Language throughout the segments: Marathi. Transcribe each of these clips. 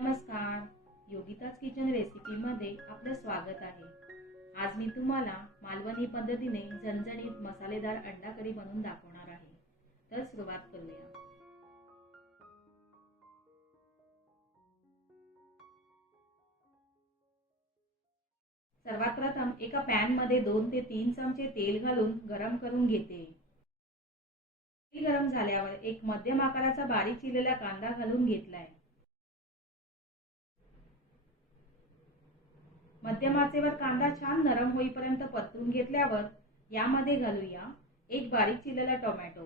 नमस्कार. योगिताज किचन रेसिपीमध्ये आपलं स्वागत आहे. आज मी तुम्हाला मालवणी पद्धतीने झणझणीत मसालेदार अंडा करी बनवून दाखवणार आहे. तर सुरुवात करूया. सर्वात प्रथम एका पॅनमध्ये दोन ते तीन चमचे तेल घालून गरम करून घेते. तेल गरम झाल्यावर एक मध्यम आकाराचा बारीक चिरलेला कांदा घालून घेतलाय. मध्यम आचेवर कांदा छान नरम होईपर्यंत परतून घेतल्यावर यामध्ये घालूया एक बारीक चिरलेला टोमॅटो.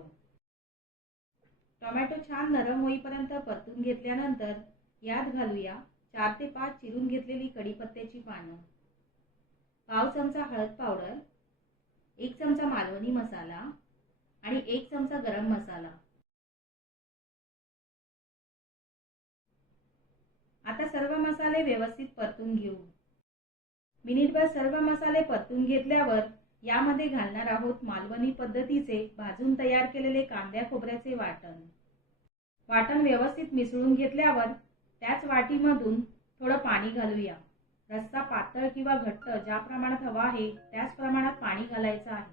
टोमॅटो छान नरम होईपर्यंत परतून घेतल्यानंतर यात घालूया चार ते पाच चिरून घेतलेली कढीपत्त्याची पानं. पाव चमचा हळद पावडर एक चमचा मालवणी मसाला आणि एक चमचा गरम मसाला. आता सर्व मसाले व्यवस्थित परतून घेऊ. मिनिटभर सर्व मसाले परतून घेतल्यावर यामध्ये घालणार आहोत मालवणी पद्धतीचे भाजून तयार केलेले कांद्या खोबऱ्याचे वाटण. वाटण व्यवस्थित मिसळून घेतल्यावर त्याच वाटीमधून थोडं पाणी घालूया. रस्सा पातळ किंवा घट्ट ज्या प्रमाणात हवा आहे त्याच प्रमाणात पाणी घालायचं आहे.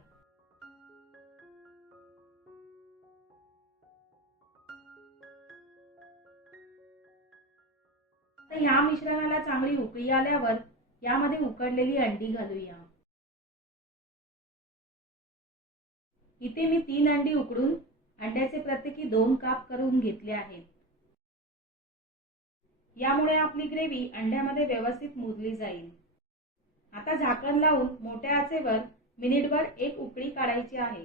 तर ह्या मिश्रणाला चांगली उकळी आल्यावर यामध्ये उकडलेली अंडी घालूया. इथे मी तीन अंडी उकडून अंड्याचे प्रत्येकी दोन काप करून घेतले आहेत. यामुळे आपली ग्रेव्ही अंड्यामध्ये व्यवस्थित मुरली जाईल. आता झाकण लावून मोठ्या आचेवर मिनिटभर एक उकळी काढायची आहे.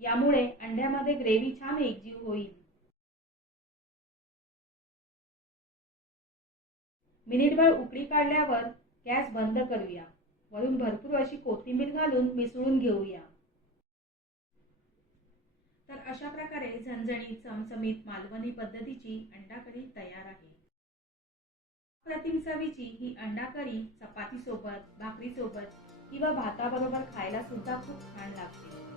यामुळे अंड्यामध्ये ग्रेव्ही छान एकजीव होईल. मिनिटभर उकळी काढल्यावर गॅस बंद करूया. वरून भरपूर अशी कोथिंबीर घालून मिसळून घेऊया. तर अशा प्रकारे झणझणीत चमचमीत मालवणी पद्धतीची अंडा करी तयार आहे. प्रतिम चवीची ही अंडा करी चपाती सोबत भाकरी सोबत किंवा भाताबरोबर खायला सुद्धा खूप छान लागते.